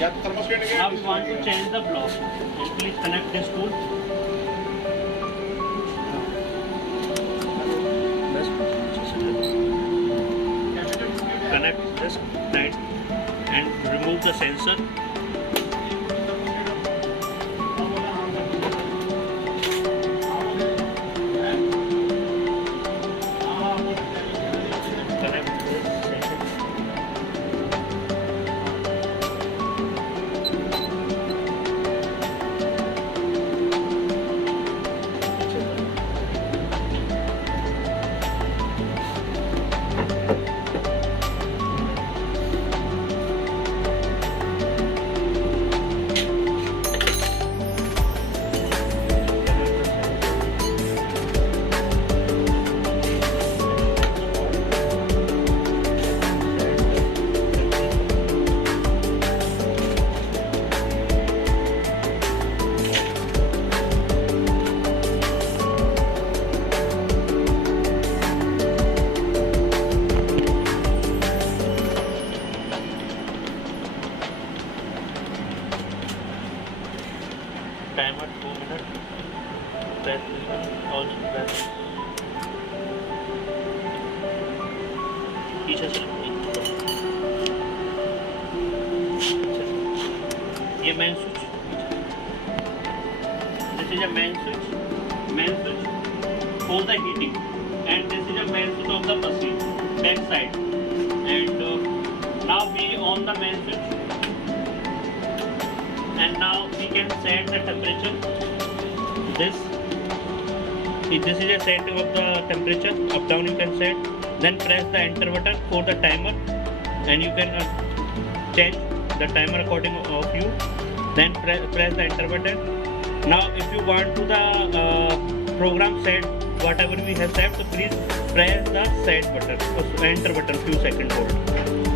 Now we want to change the block. So please connect this tool. Connect this side and remove the sensor. Timer 2 minutes. Press this one. Also press. पीछे से ये main switch. This is a main switch. Main switch for the heating, and this is a main switch of the machine back side. And now we on the main switch. And now we can set the temperature. This is a setting of the temperature. Up down you can set. Then press the enter button for the timer, and you can change the timer according of you. Then press the enter button. Now if you want to the program set whatever we have set, so please press the set button, enter button few seconds hold.